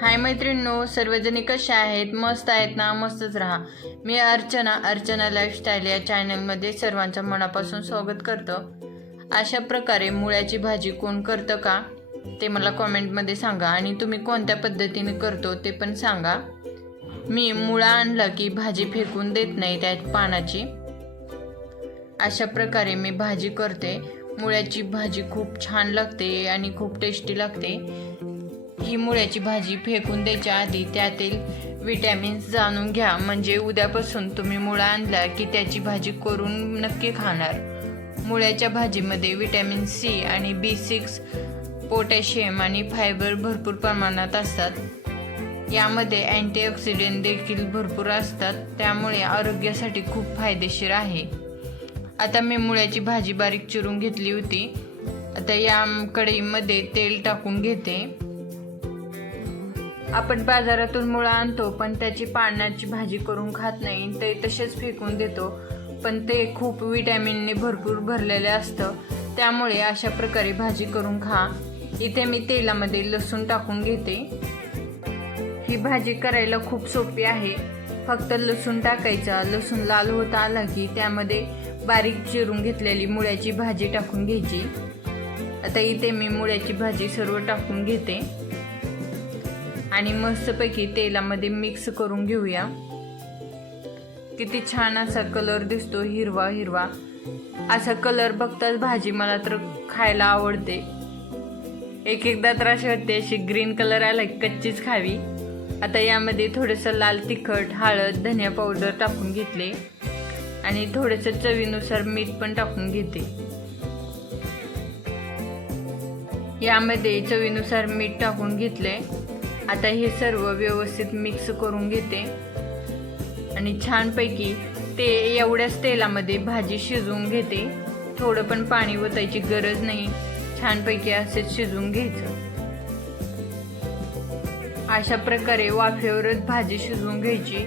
हाय मैत्रिणींनो, सर्वजणी कशा आहेत? मस्त आहेत ना? मस्तच राहा. मी अर्चना लाईफस्टाईल या चॅनलमध्ये सर्वांचं मनापासून स्वागत करतो. अशा प्रकारे मुळ्याची भाजी कोण करतं का ते मला कॉमेंटमध्ये सांगा आणि तुम्ही कोणत्या पद्धतीने करतो ते पण सांगा. मी मुळा आणला की भाजी फेकून देत नाही त्या पानाची. अशा प्रकारे मी भाजी करते. मुळ्याची भाजी खूप छान लागते आणि खूप टेस्टी लागते. ही मुळ्याची भाजी फेकून द्यायच्या आधी त्यातील विटॅमिन्स जाणून घ्या, म्हणजे उद्यापासून तुम्ही मुळा आणला की त्याची भाजी करून नक्की खाणार. मुळ्याच्या भाजीमध्ये विटॅमिन सी आणि B6, पोटॅशियम आणि फायबर भरपूर प्रमाणात असतात. यामध्ये अँटीऑक्सिडंट देखील भरपूर असतात, त्यामुळे आरोग्यासाठी खूप फायदेशीर आहे. आता मी मुळ्याची भाजी बारीक चिरून घेतली होती. आता या कढईमध्ये तेल टाकून घेते. आपण बाजारातून मुळा आणतो पण त्याची पानाची भाजी करून खात नाही, ते तसेच फेकून देतो. पण ते खूप विटॅमिनने भरपूर भरलेले असतं, त्यामुळे अशा प्रकारे भाजी करून खा. इथे मी तेलामध्ये लसूण टाकून घेते. ही भाजी करायला खूप सोपी आहे. फक्त लसूण टाकायचा. लसूण लाल होत आला की त्यामध्ये बारीक चिरून घेतलेली मुळ्याची भाजी टाकून घ्यायची. आता इथे मी मुळ्याची भाजी सर्व टाकून घेते आणि मस्तपैकी तेलामध्ये मिक्स करून घेऊया. किती छान असा कलर दिसतो, हिरवा हिरवा. असा कलर बघताच भाजी मला तर खायला आवडते. एकदा तर अशी वाटते अशी ग्रीन कलर आला कच्चीच खावी. आता यामध्ये थोडंसं लाल तिखट, हळद, धनिया पावडर टाकून घेतले आणि थोडंसं चवीनुसार मीठ पण टाकून घेते. यामध्ये चवीनुसार मीठ टाकून घेतले. आता हे सर्व व्यवस्थित मिक्स करून घेते आणि छानपैकी ते एवढ्याच तेलामध्ये भाजी शिजवून घेते. थोडं पण पाणी ओतायची गरज नाही. छानपैकी असेच शिजवून घ्यायचं. अशा प्रकारे वाफेवरच भाजी शिजवून घ्यायची.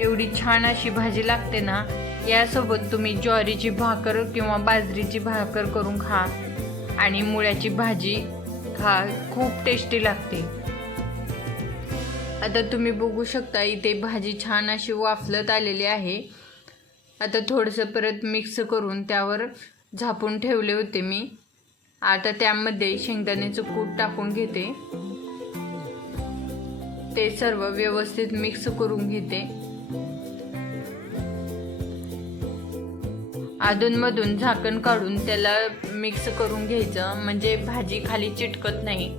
एवढी छान अशी भाजी लागते ना. यासोबत तुम्ही ज्वारीची भाकर किंवा बाजरीची भाकर करून खा आणि मुळ्याची भाजी खा. खूप टेस्टी लागते. आता तुम्ही बघू शकता इथे भाजी छान अशी वाफलत आलेली आहे. आता थोडंसं परत मिक्स करून त्यावर झाकून ठेवले होते मी. आता त्यामध्ये शेंगदाण्याचं कूट टाकून घेते. ते सर्व व्यवस्थित मिक्स करून घेते. अधूनमधून झाकण काढून त्याला मिक्स करून घ्यायचं, म्हणजे भाजी खाली चिटकत नाही.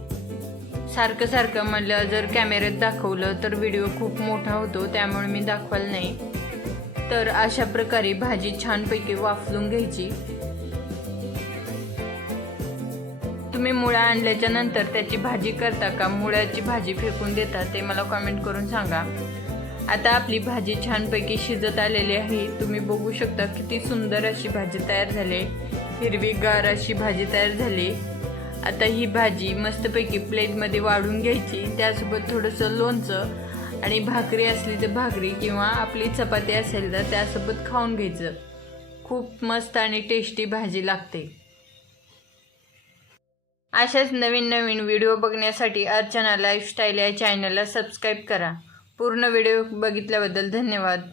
सारखं सारखं म्हणलं जर कॅमेऱ्यात दाखवलं तर व्हिडिओ खूप मोठा होतो, त्यामुळे मी दाखवलं नाही. तर अशा प्रकारे भाजी छानपैकी वाफलून घ्यायची. तुम्ही मुळा आणल्याच्या नंतर त्याची भाजी करता का मुळ्याची भाजी फेकून देता ते मला कमेंट करून सांगा. आता आपली भाजी छानपैकी शिजत आलेली आहे. तुम्ही बघू शकता किती सुंदर अशी भाजी तयार झाली. हिरवीगार अशी भाजी तयार झाली. आता ही भाजी मस्तपैकी प्लेटमध्ये वाढून घ्यायची. त्यासोबत थोडंसं लोणचं आणि भाकरी असली तर भाकरी किंवा आपली चपाती असेल तर त्यासोबत खाऊन घ्यायचं. खूप मस्त आणि टेस्टी भाजी लागते. अशाच नवीन नवीन व्हिडिओ बघण्यासाठी अर्चना लाईफस्टाईल या चॅनलला सबस्क्राईब करा. पूर्ण व्हिडिओ बघितल्याबद्दल धन्यवाद.